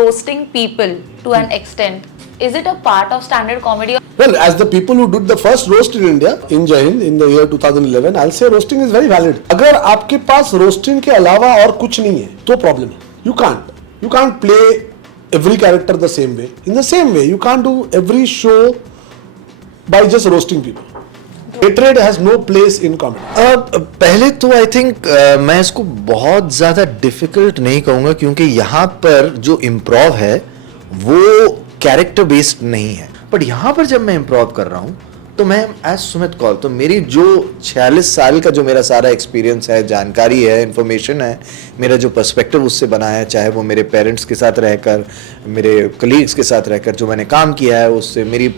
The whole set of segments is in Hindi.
roasting people to an extent, is it a part of standard comedy? Well, as the people who did the first roast in India, in Jai Hind, in the year 2011, I'll say roasting is very valid. अगर आपके पास roasting के अलावा और कुछ नहीं है, तो problem है. You can't play every character the same way. In the same way, you can't do every show by just roasting people. Hatred has no place in comedy. पहले तो आई थिंक मैं इसको बहुत ज़्यादा डिफिकल्ट नहीं कहूँगा, क्योंकि यहाँ पर जो इम्प्रोव है वो कैरेक्टर बेस्ड नहीं है. बट यहाँ पर जब मैं इम्प्रोव कर रहा हूँ तो मैं एज सुमित कौल, तो मेरी जो 46 साल का जो मेरा सारा एक्सपीरियंस है, जानकारी है, इन्फॉर्मेशन है, मेरा जो पर्सपेक्टिव उससे बना है, चाहे वो मेरे पेरेंट्स के साथ रहकर, मेरे कलीग्स के साथ रहकर जो मैंने काम किया है, उससे मेरी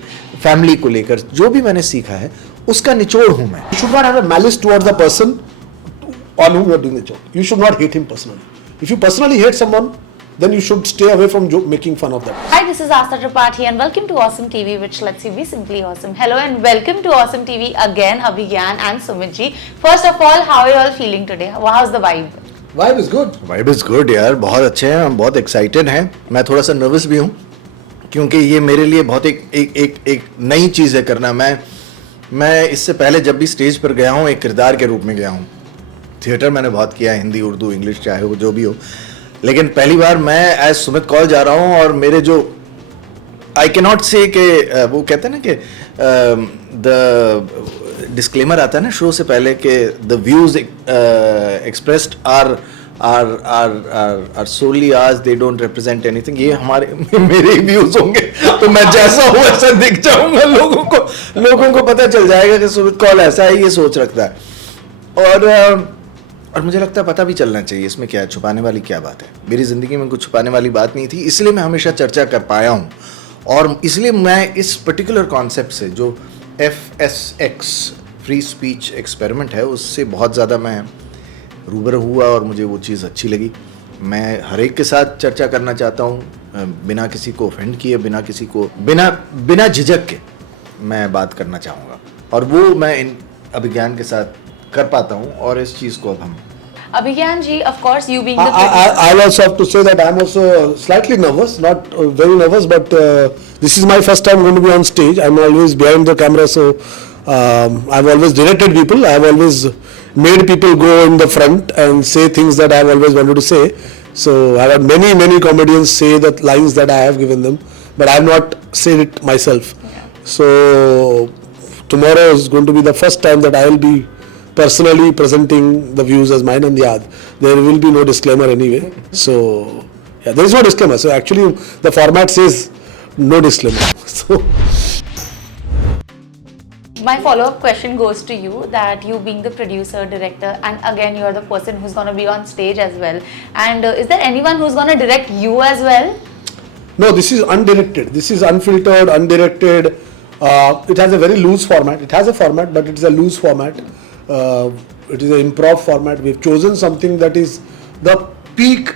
फैमिली को लेकर जो भी मैंने सीखा है, उसका निचोड़ हूँ मैं. You should not have a malice towards the person on whom you are doing the joke. You should not hate him personally. If you personally hate someone, then you should stay away from making fun of them. Hi, this is Asta Tripathi and welcome to Awesome TV, which lets you be simply awesome. Hello and welcome to Awesome TV again, Abhigyan and Sumit ji. First of all, how are you all feeling today? How's the vibe? Vibe is good. Vibe is good यार, बहुत अच्छे हैं, हम बहुत एक्साइटेड हैं. मैं थोड़ा सा नर्वस भी हूँ, क्योंकि ये मेरे लिए बहुत एक नई चीज़ है करना. मैं इससे पहले जब भी स्टेज पर गया हूँ, एक किरदार के रूप में गया हूँ. थिएटर मैंने बहुत किया, हिंदी, उर्दू, इंग्लिश, चाहे वो जो भी हो, लेकिन पहली बार मैं एज सुमित कौल जा रहा हूँ. और मेरे जो आई कैन नॉट से कि वो कहते हैं ना कि द डिस्क्लेमर आता है ना शो से पहले कि द व्यूज एक्सप्रेस्ड आर सोली आज, दे डोंट रिप्रेजेंट एनीथिंग. ये हमारे मेरे व्यूज होंगे, तो मैं जैसा हूँ वैसा दिख जाऊंगा. लोगों को पता चल जाएगा कि सुमित कौल ऐसा है, ये सोच रखता है. और मुझे लगता है पता भी चलना चाहिए, इसमें क्या है, छुपाने वाली क्या बात है. मेरी ज़िंदगी में कुछ छुपाने वाली बात नहीं थी, इसलिए मैं हमेशा चर्चा कर पाया हूँ. और इसलिए मैं इस पर्टिकुलर कॉन्सेप्ट से, जो FSX फ्री स्पीच एक्सपेरिमेंट है, उससे बहुत ज़्यादा मैं रूबरू हुआ और मुझे वो चीज़ अच्छी लगी. मैं हर एक के साथ चर्चा करना चाहता हूँ, बिना किसी को ऑफेंड किए, बिना झिझक के मैं बात करना चाहूँगा. और वो मैं इन अभिज्ञान के साथ कर पाता हूँ. और इस चीज़ को अब हम Abhigyan ji, of course, you being the I'll also have to say that I'm also slightly nervous, not very nervous, but this is my first time going to be on stage. I'm always behind the camera, so I've always directed people. I've always made people go in the front and say things that I've always wanted to say. So I've had many comedians say the lines that I have given them, but I have not said it myself. Yeah. So tomorrow is going to be the first time that I will be personally presenting the views as mine and Yad. There will be no disclaimer anyway. So yeah, there is no disclaimer. So actually the format says no disclaimer. So my follow-up question goes to you, that you being the producer, director, and again you are the person who's going to be on stage as well. And is there anyone who's going to direct you as well? No, this is undirected. This is unfiltered, undirected. It has a very loose format. It has a format, but it's a loose format. It is an improv format. We've chosen something that is the peak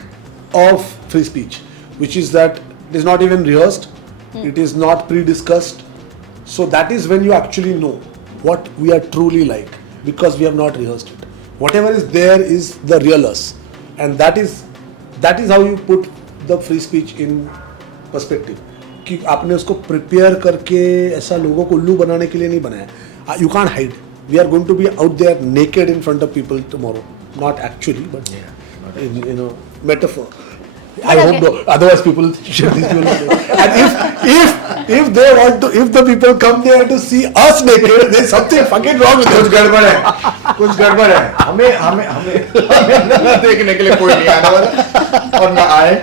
of free speech, which is that it is not even rehearsed. It is not pre-discussed. So that is when you actually know what we are truly like, because we have not rehearsed it. Whatever is there is the real us, and that is how you put the free speech in perspective. कि आपने उसको प्रिपेयर करके ऐसा लोगों को उल्लू बनाने के लिए नहीं बनाया. You can't hide. We are going to be out there naked in front of people tomorrow. Not actually, but in metaphor. I hope no. Otherwise, people should. And if they want to, if the people come there to see us naked, there's something fucking wrong with कुछ गड़बड़ है. हमें देखने के लिए कोई नहीं आने वाला और ना आए.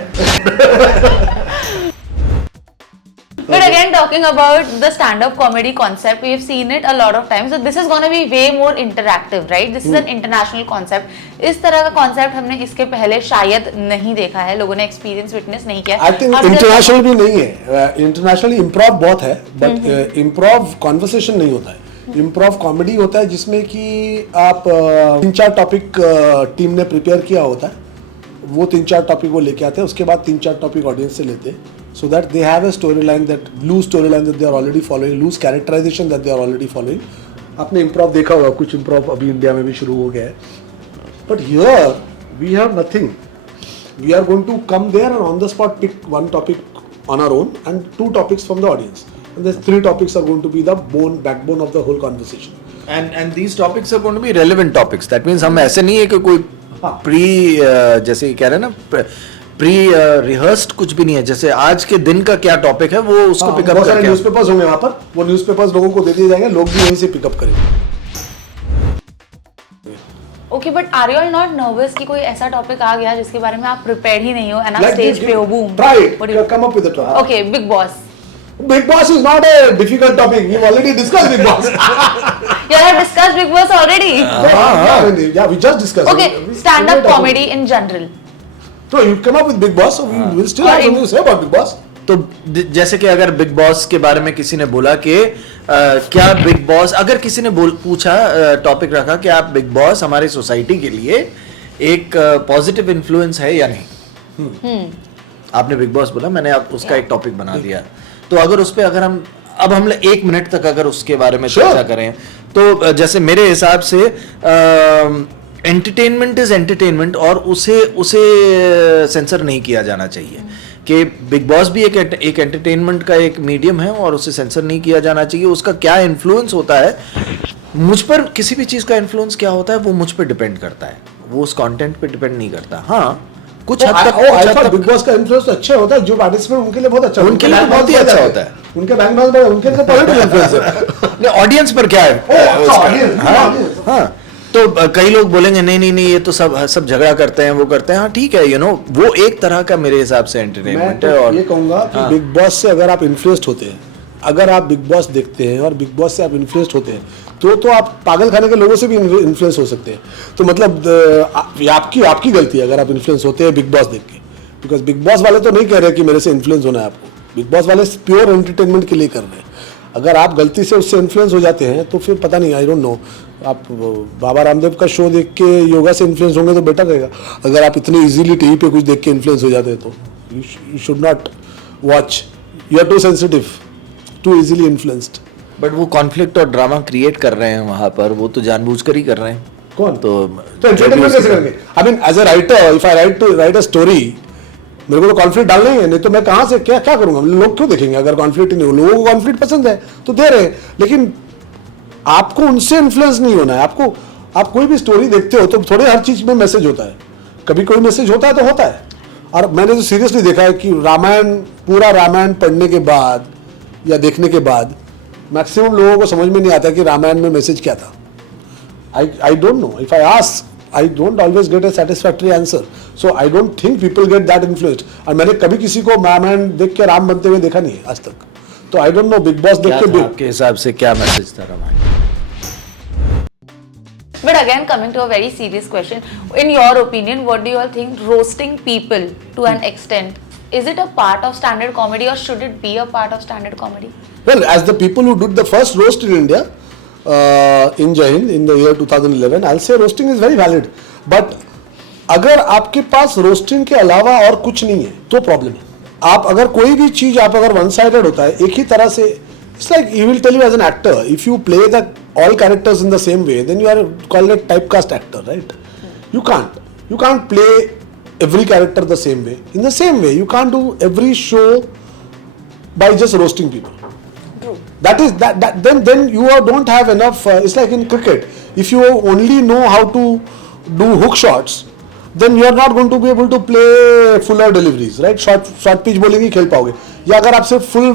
But again, talking about the stand-up comedy concept, we've seen it a lot of times. So this is going to be way more interactive, right? This is an international concept. इस तरह का concept हमने इसके पहले शायद नहीं देखा है, लोगों ने experience witness नहीं किया. I think international भी नहीं है. Internationally improv बहुत है, but improv conversation नहीं होता है. Improv comedy होता है जिसमें कि आप 3-4 टॉपिक टीम ने प्रिपेयर किया होता है. वो 3-4 टॉपिक वो लेके आते हैं, उसके बाद 3-4 टॉपिक ऑडियंस से लेते हैं. So that they have a storyline, that loose storyline that they are already following, loose characterization that they are already following. आपने improv देखा होगा, कुछ improv अभी इंडिया में भी शुरू हो गया है. But here we have nothing. we are going to come there and on the spot pick one topic on our own and 2 topics from the audience, and these 3 topics are going to be the backbone of the whole conversation. and these topics are going to be relevant topics. That means हम ऐसे नहीं है कि कोई प्री जैसे कह रहे हैं ना प्री रिहर्स्ड कुछ भी नहीं है, जैसे आज के दिन का क्या टॉपिक है वो उसको पिकअप बहुत सारे करके न्यूज़पेपर्स होंगे वहाँ पर, वो न्यूज़पेपर्स लोगों को दे दिए जाएंगे, लोग भी वहीं से पिकअप करेंगे. Okay, but are you all not nervous कि कोई ऐसा टॉपिक आ गया जिसके बारे में आप प्रिपेयर्ड ही नहीं हो एंड आप Like स्टेज this, पे हो, boom, try it, come up with a topic. Okay, big boss. Big Boss is not a difficult topic. We've already discussed Big Boss. You have discussed Big Boss already. Yeah, we just discussed. Okay, We stand-up talked about comedy it. in general. So you come up with Big Boss, so we will still have something to say about Big Boss. तो जैसे कि अगर बिग बॉस के बारे में किसी ने बोला कि क्या बिग बॉस, अगर किसी ने पूछा टॉपिक रखा कि आप बिग बॉस हमारी सोसाइटी के लिए एक पॉजिटिव इन्फ्लुएंस है या नहीं, आपने बिग बॉस बोला, मैंने आप उसका एक टॉपिक बना दिया, तो अगर उस पे अगर हम 1 मिनट तक अगर उसके बारे में चर्चा करें, तो जैसे मेरे हिसाब से एंटरटेनमेंट इज एंटरटेनमेंट और उसे सेंसर नहीं किया जाना चाहिए कि बिग बॉस भी एक एंटरटेनमेंट का एक मीडियम है और उसे सेंसर नहीं किया जाना चाहिए. उसका क्या इन्फ्लुएंस होता है मुझ पर, किसी भी चीज़ का इन्फ्लुएंस क्या होता है वो मुझ पर डिपेंड करता है, वो उस कंटेंट पे डिपेंड नहीं करता. हाँ, कुछ हद तक बिग बॉस का इन्फ्लुएंस अच्छा होता है, जो पार्टिसिपेंट उनके लिए बहुत अच्छा, उनके लिए बहुत ही अच्छा होता है, उनके बैंक बैलेंस, उनके लिए पॉजिटिव इन्फ्लुएंस है. ऑडियंस पर क्या है. हाँ, तो कई लोग बोलेंगे नहीं ये तो सब झगड़ा करते हैं, वो करते हैं. हाँ ठीक है, वो एक तरह का मेरे हिसाब से एंटरटेनमेंट है. और ये कहूंगा कि बिग बॉस से अगर आप इन्फ्लुएंस्ड होते हैं, अगर आप बिग बॉस देखते हैं और बिग बॉस से आप इन्फ्लुएंस्ड होते हैं, तो आप पागल खाने के लोगों से भी इन्फ्लुएंस हो सकते हैं. तो मतलब आपकी गलती है अगर आप इन्फ्लुएंस होते हैं बिग बॉस देख के, बिकॉज बिग बॉस वाले तो नहीं कह रहे कि मेरे से इन्फ्लुएंस होना है आपको. बिग बॉस वाले प्योर एंटरटेनमेंट के लिए कर रहे हैं. अगर आप गलती से उससे इन्फ्लुएंस हो जाते हैं तो फिर पता नहीं, आई डोंट नो, आप बाबा रामदेव का शो देख के योगा से इन्फ्लुएंस होंगे तो बेटर रहेगा. अगर आप इतने इजीली टीवी पे कुछ देख के इन्फ्लुएंस हो जाते हैं तो you should not watch. You are too sensitive, too easily influenced. But वो कॉन्फ्लिक्ट और ड्रामा क्रिएट कर रहे हैं वहां पर, वो तो जानबूझकर ही कर रहे हैं. कौन? तो एंटरटेनमेंट कैसे करेंगे? I mean as a writer, if I write a story, मेरे को तो कॉन्फ्लिक्ट डालना ही है, नहीं तो मैं कहाँ से क्या करूंगा. लोग क्यों देखेंगे अगर कॉन्फ्लिक्ट ही नहीं हो? लोगों को कॉन्फ्लिक्ट पसंद है तो दे रहे हैं, लेकिन आपको उनसे इन्फ्लुएंस नहीं होना है. आप कोई भी स्टोरी देखते हो तो थोड़े हर चीज में मैसेज होता है. कभी कोई मैसेज होता है तो होता है. और मैंने तो सीरियसली देखा है कि पूरा रामायण पढ़ने के बाद या देखने के बाद मैक्सिमम लोगों को समझ में नहीं आता कि रामायण में मैसेज क्या था. I don't know. If I ask, I don't always get a satisfactory answer. So I don't think people get that influenced. और मैंने कभी किसी को रामायण देख के राम बनते हुए देखा नहीं है आज तक. तो I don't know big boss देख के आपके हिसाब से क्या मैसेज था Ramayan? But again, coming to a very serious question, in your opinion, what do you all think roasting people to an extent, is it a part of standard comedy or should it be a part of standard comedy? Well, as the people who did the first roast in India, in Jai Hind in the year 2011, I'll say roasting is very valid. But अगर आपके पास रोस्टिंग के अलावा और कुछ नहीं है तो प्रॉब्लम है. आप अगर कोई भी चीज आप अगर वन साइडेड होता है, एक ही तरह से, it's like you will tell you as an actor, if you play the all characters in the same way, then you are called a typecast actor, right? You can't play every character the same way. In the same way, you can't do every show by just roasting people. That is then you don't have enough. It's like in cricket. If you only know how to do hook shots, then you are not going to be able to play fuller deliveries, right? Short pitch bowling ही खेल पाओगे. या अगर आप सिर्फ full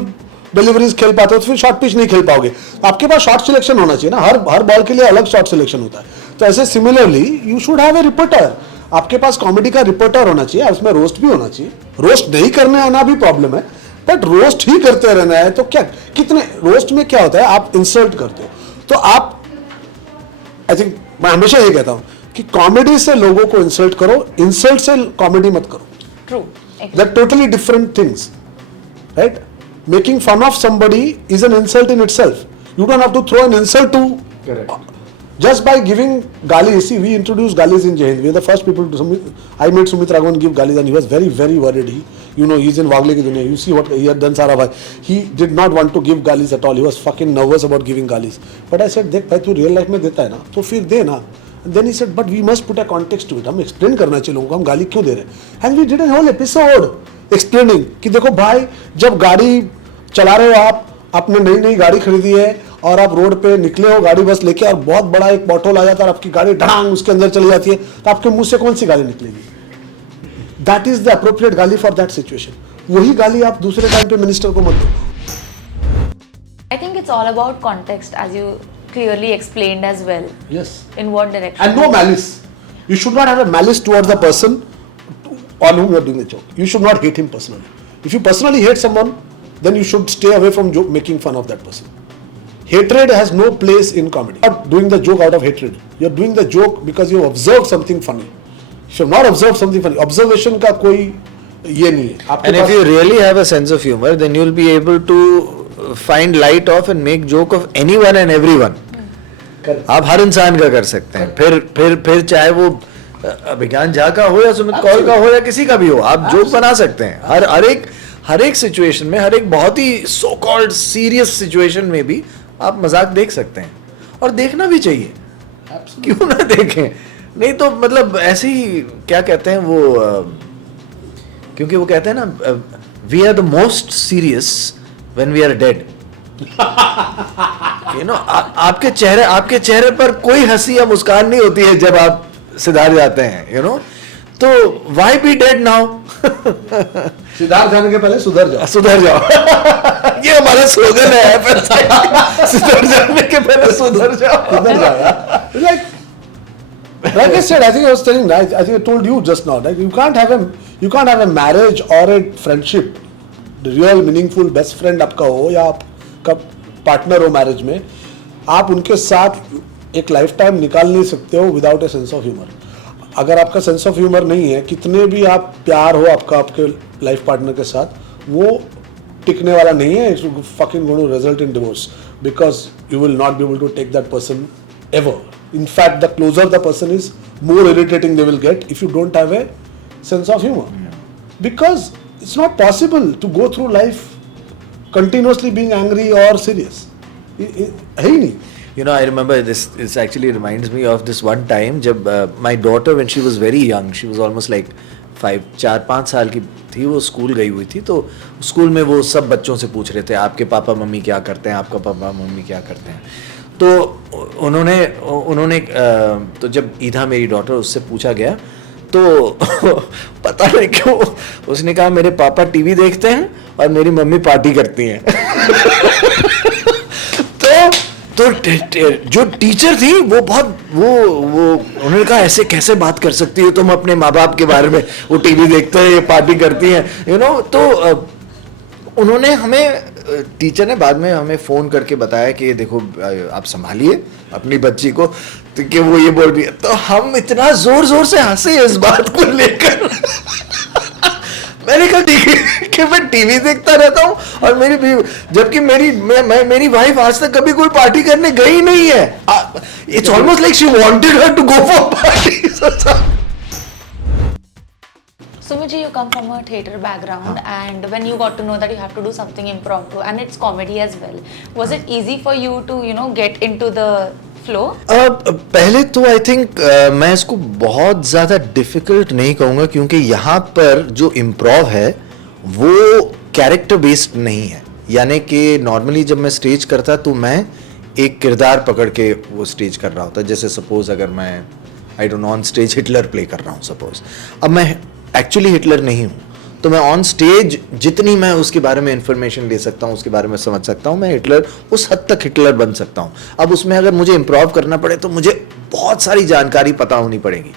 deliveries खेल पाते हो तो फिर short pitch नहीं खेल पाओगे. आपके पास short selection होना चाहिए ना. हर बॉल के लिए अलग short selection होता है. तो ऐसे similarly you should have a repertoire. आपके पास कॉमेडी का रिपोर्टर होना चाहिए, उसमें रोस्ट भी होना चाहिए. रोस्ट नहीं करने आना भी प्रॉब्लम है, बट रोस्ट ही करते रहना है तो क्या, कितने रोस्ट में क्या होता है, आप इंसल्ट करते हो. तो आप, आई थिंक मैं हमेशा ये कहता हूं कि कॉमेडी से लोगों को इंसल्ट करो, इंसल्ट से कॉमेडी मत करो. True. They're totally different things, right? Making fun of somebody is an insult in itself. You don't have to throw an insult to. Correct. Just by giving galis. See, we introduced galis in Jai Hind. We are the first people to. I made Sumit Raghavan give galis, and he was very, very worried. He's in Wagle ki duniya. You see what he had done, Sarabhai. He did not want to give galis at all. He was fucking nervous about giving galis. But I said, देख भाई तू real life में देता है ना, तो फिर दे ना. Then he said but we must put a context to it, हम एक्सप्लेन करना चाहिए लोगों को हम गाली क्यों दे रहे हैं. And we did a whole episode explaining कि देखो भाई, जब गाड़ी चला रहे हो आप, आपने नई नई गाड़ी खरीदी है और आप रोड पे निकले हो गाड़ी बस लेके और बहुत बड़ा एक बॉटल आ जाता है और आपकी गाड़ी ढांग उसके अंदर चली जाती है, तो आपके मुंह से कौन सी गाली निकलेगी? दैट इज द अप्रोप्रिएट गाली फॉर दैट सिचुएशन. वही गाली आप दूसरे टाइम पे मिनिस्टर को मत दो. I think it's all about context, as you clearly explained as well. Yes. In what direction? And no malice. You should not have a malice towards the person on whom you are doing the joke. You should not hate him personally. If you personally hate someone, then you should stay away from making fun of that person. Hatred has no place in comedy. You're not doing the joke out of hatred. You're doing the joke because you observed something funny. If you have not observed something funny, observation का कोई ये नहीं है. आपके And if pass- you really have a sense of humor, then you'll be able to find light of and make joke of anyone and everyone. Correct. आप हर इंसान का कर सकते हैं. फिर चाहे वो अभिज्ञान झा का हो या सुमित कौल का हो या किसी का भी हो, आप जोक बना सकते हैं. हर एक सिचुएशन में, हर एक बहुत ही सो कॉल्ड सीरियस सिचुएशन में भी आप मजाक देख सकते हैं और देखना भी चाहिए. क्यों ना देखें? नहीं तो मतलब ऐसे ही क्या कहते हैं वो क्योंकि वो कहते हैं ना, we are the most serious when we are dead. You know, आपके चेहरे पर कोई हंसी या मुस्कान नहीं होती है जब आप सिधार जाते हैं. यू नो, तो why B dead now? Siddharth जाने के पहले सुधर जाओ. सुधर जाओ. ये हमारा स्लोगन है. फिर सुधर जाने के पहले सुधर जाओ. Suधर जाओ यार. Like I said, I think I was telling, I think I told you just now that you can't have a marriage or a friendship, the real meaningful best friend आपका हो या आपका पार्टनर हो मैरिज में, आप उनके साथ एक लाइफ टाइम निकाल नहीं सकते हो without a sense of humour. अगर आपका सेंस ऑफ ह्यूमर नहीं है, कितने भी आप प्यार हो आपका आपके लाइफ पार्टनर के साथ, वो टिकने वाला नहीं है. It's fucking going to result in divorce because you will not be able to take that person ever. In fact, the closer the person is, more irritating they will get if you don't have a sense of humor. Because it's not possible to go through life continuously being angry or serious. है ही नहीं. You know, I remember this actually reminds me of this one time जब my daughter when she was very young, she was almost like 4-5 साल की थी, वो स्कूल गई हुई थी. तो स्कूल में वो सब बच्चों से पूछ रहे थे आपके पापा मम्मी क्या करते हैं, आपका पापा मम्मी क्या करते हैं. तो उन्होंने तो जब ईधा मेरी डॉटर उससे पूछा गया तो पता नहीं क्यों उसने कहा मेरे पापा टीवी देखते हैं और मेरी मम्मी पार्टी करती हैं. तो जो टीचर थी वो बहुत वो उन्होंने कहा ऐसे कैसे बात कर सकती हो तुम अपने माँ बाप के बारे में, वो टीवी देखते हैं, ये पार्टी करती हैं. यू नो, तो उन्होंने हमें, टीचर ने बाद में हमें फ़ोन करके बताया कि देखो आप संभालिए अपनी बच्ची को, तो कि वो ये बोल रही है. तो हम इतना जोर से हंसे इस बात को लेकर. मैंने कहा कि मैं टीवी देखता रहता हूँ और जबकि मेरी वाइफ आज तक कभी कोई पार्टी करने गई नहीं है. It's almost like she wanted her to go for party. Sumit ji, you come from a theatre background, and when you got to know that you have to do something impromptu and it's comedy as well, was it easy for you to, you know, get into the flow? पहले तो आई थिंक मैं इसको बहुत ज़्यादा डिफिकल्ट नहीं कहूँगा क्योंकि यहाँ पर जो इम्प्रोव है वो कैरेक्टर बेस्ड नहीं है. यानी कि नॉर्मली जब मैं स्टेज करता तो मैं एक किरदार पकड़ के वो स्टेज कर रहा होता. जैसे सपोज अगर मैं I don't know on stage Hitler play कर रहा हूँ सपोज, अब मैं एक्चुअली हिटलर नहीं हूँ, तो मैं ऑन स्टेज जितनी मैं उसके बारे में इंफॉर्मेशन ले सकता हूँ, उसके बारे में समझ सकता हूँ, मैं हिटलर उस हद तक हिटलर बन सकता हूँ. अब उसमें अगर मुझे इम्प्रोव करना पड़े तो मुझे बहुत सारी जानकारी पता होनी पड़ेगी.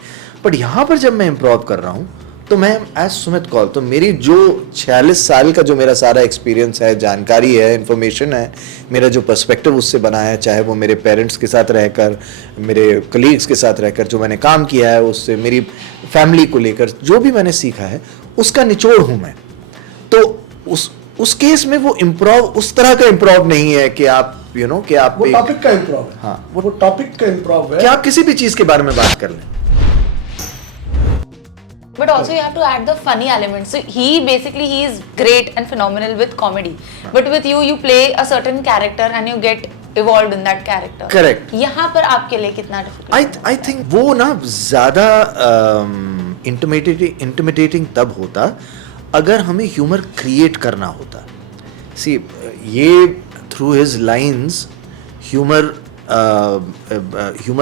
बट यहाँ पर जब मैं इम्प्रोव कर रहा हूँ तो मैं एज सुमित कौल, तो मेरी जो 46 साल का जो मेरा सारा एक्सपीरियंस है, जानकारी है, इन्फॉर्मेशन है, मेरा जो पर्सपेक्टिव उससे बना है, चाहे वो मेरे पेरेंट्स के साथ रहकर, मेरे कलीग्स के साथ रहकर जो मैंने काम किया है, उससे मेरी फैमिली को लेकर जो भी मैंने सीखा है उसका निचोड़ हूँ मैं. तो उस केस में वो इम्प्रोव उस तरह का इम्प्रोव नहीं है कि आप यू नो कि आप वो टॉपिक का इम्प्रोव है. हाँ, वो टॉपिक का इम्प्रोव है कि आप किसी भी चीज के बारे में बात कर लें. But also you have to add the funny element. So he is great and phenomenal with comedy. But with you play a certain character and you get evolved in that character. Correct. यहाँ पर आपके लिए कितना difficult? I think वो ना ज़्यादा intimidating तब होता अगर हमें ह्यूमर क्रिएट करना होता. See, ये थ्रू हिज लाइंस ह्यूमर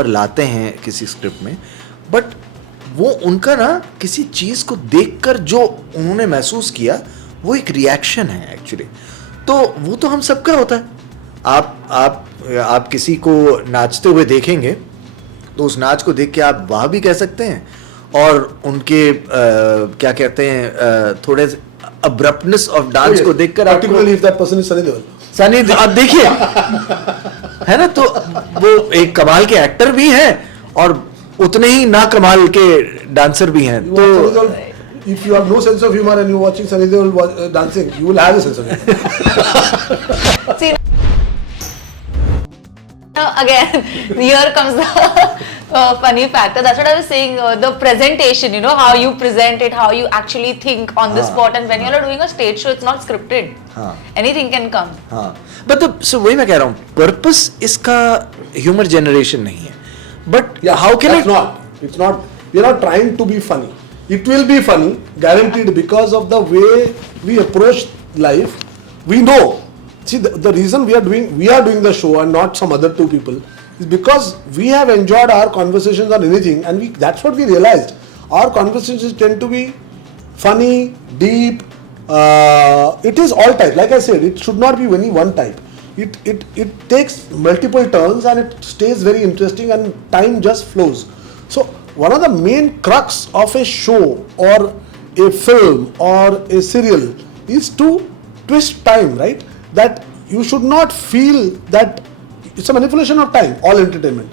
लाते हैं किसी स्क्रिप्ट में, बट वो उनका ना किसी चीज़ को देखकर जो उन्होंने महसूस किया वो एक रिएक्शन है एक्चुअली. तो वो तो हम सबका होता है. आप किसी को नाचते हुए देखेंगे तो उस नाच को देख के आप वाह भी कह सकते हैं, और उनके क्या कहते हैं थोड़े अब्रप्टनेस ऑफ डांस को देखकर आपको, particularly if that person is Sunny Deol. Sunny आप देखिए है ना, तो वो एक कमाल के एक्टर भी हैं और उतने ही ना कमाल के डांसर भी हैं. You watch Sunny तो Deol, if you have no sense of humor and you're watching Sunny Deol dancing, you will have a sense of humor. See, again, here comes the funny factor. That's what I was saying. The presentation, you know, how you present it, how you actually think on the spot. And when you're doing a stage show, it's not scripted. Anything can come. हाँ, but so वही मैं कह रहा हूँ, पर्पस इसका ह्यूमर जनरेशन नहीं है. But how can That's not. It's not. We're not trying to be funny. It will be funny, guaranteed, because of the way we approach life. We know. See, the reason we are doing the show and not some other two people is because we have enjoyed our conversations on anything, and that's what we realized. Our conversations tend to be funny, deep. It is all type. Like I said, it should not be any one type. It takes multiple turns and it stays very interesting, and time just flows. So one of the main crux of a show or a film or a serial is to twist time, right? That you should not feel that it's a manipulation of time, all entertainment.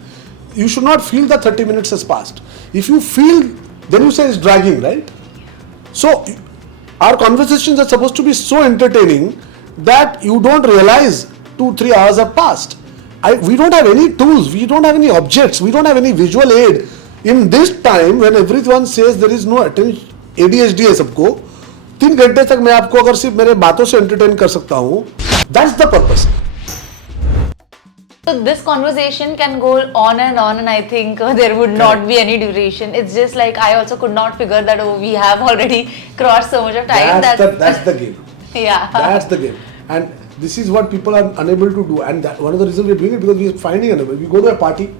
You should not feel that 30 minutes has passed. If you feel, then you say it's dragging, right? So our conversations are supposed to be so entertaining that you don't realize 2-3 hours have passed. We don't have any tools, we don't have any objects, we don't have any visual aid. In this time when everyone says there is no attention, ADHD है सबको, 3 घंटे तक मैं आपको अगर सिर्फ मेरे बातों से एंटरटेन कर सकता हूँ, that's the purpose. So this conversation can go on, and I think there would not be any duration. It's just like I also could not figure that we have already crossed so much of time. That's the game. Yeah. That's the game. And this is what people are unable to do. And one of the reasons we're doing it because we are finding another. We go to a party,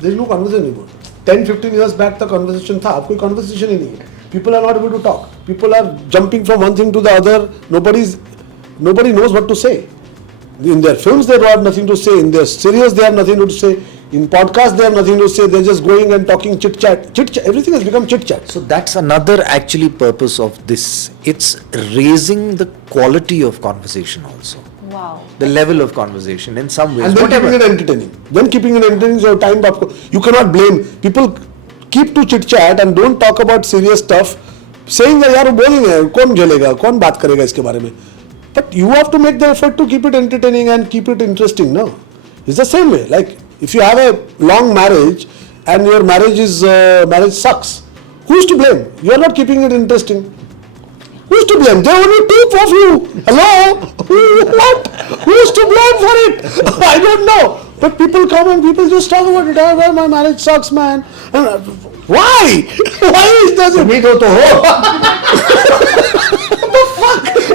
there is no conversation anymore. 10-15 years back the conversation था, अब कोई conversation ही नहीं है. People are not able to talk. People are jumping from one thing to the other. Nobody knows what to say. In their films they have nothing to say. In their serials they have nothing to say. In podcasts they have nothing to say. They're just going and talking chit chat. Everything has become chit chat. So that's another actually purpose of this. It's raising the quality of conversation also. Wow. The level of conversation in some ways. And then keeping it entertaining. So time you cannot blame people. Keep to chit chat and don't talk about serious stuff. Saying that यार बोरिंग है, कौन झेलेगा, कौन बात करेगा इसके बारे में. But you have to make the effort to keep it entertaining and keep it interesting. No, it's the same way. Like if you have a long marriage and your marriage sucks, who's to blame? You are not keeping it interesting. Who's to blame? There are only 2 of you. Hello? What? Who's to blame for it? I don't know. But people come and people just talk about it. Oh, well, my marriage sucks, man. And, why? Why is that? Me to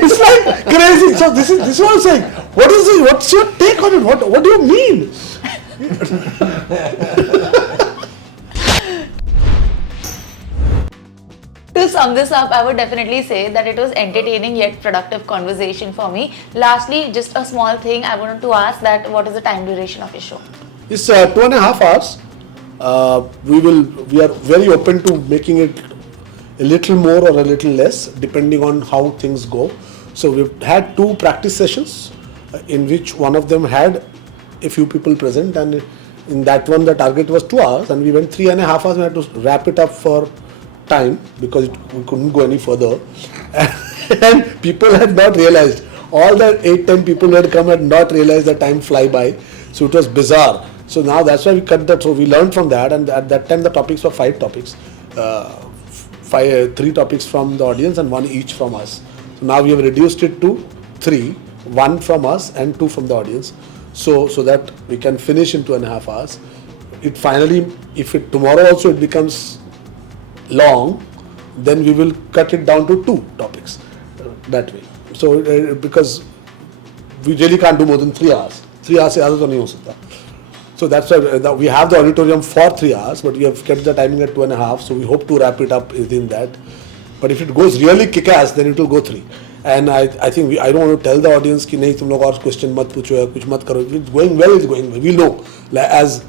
It's like crazy. So this is what I'm saying. What is it? What's your take on it? What do you mean? To sum this up, I would definitely say that it was entertaining yet productive conversation for me. Lastly, just a small thing I wanted to ask that what is the time duration of your show? It's 2.5 hours. We are very open to making it a little more or a little less depending on how things go. So we've had 2 practice sessions in which one of them had a few people present, and in that one the target was 2 hours and we went 3.5 hours. We had to wrap it up for time because we couldn't go any further. And people had not realized, all the 8-10 people who had come had not realized the time fly by. So it was bizarre. So now that's why we cut that. So we learned from that, and at that time the topics were 5 topics. 3 topics from the audience and 1 each from us. So now we have reduced it to 3, 1 from us and 2 from the audience. so that we can finish in 2.5 hours. It finally, if it tomorrow also it becomes long, then we will cut it down to 2 topics that way. So because we really can't do more than 3 hours. 3 hours से ज़्यादा तो नहीं हो सकता. So that's why we have the auditorium for 3 hours, but we have kept the timing at 2.5. So we hope to wrap it up within that. But if it goes really kick-ass, then it will go 3. And I think I don't want to tell the audience कि नहीं तुम लोग और question मत पूछो या कुछ मत करो. If it's going well, it's going well. We know. Like, as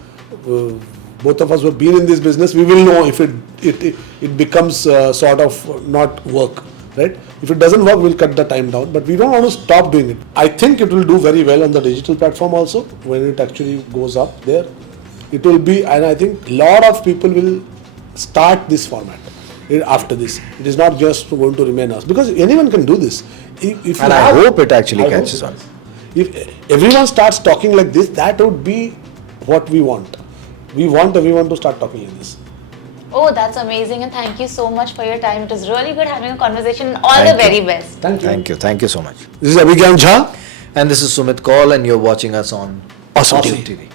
both of us who have been in this business, we will know if it becomes sort of not work. Right? If it doesn't work, we'll cut the time down. But we don't want to stop doing it. I think it will do very well on the digital platform also when it actually goes up there. It will be, and I think a lot of people will start this format after this. It is not just going to remain us because anyone can do this. If And I hope it actually catches on. If everyone starts talking like this, that would be what we want. We want everyone to start talking like this. Oh, that's amazing, and thank you so much for your time. It was really good having a conversation. All Thank the you. very best. Thank you. Thank you so much. This is Abhigyan Jha. And this is Sumit Kaul, and you're watching us on Awesome TV. TV.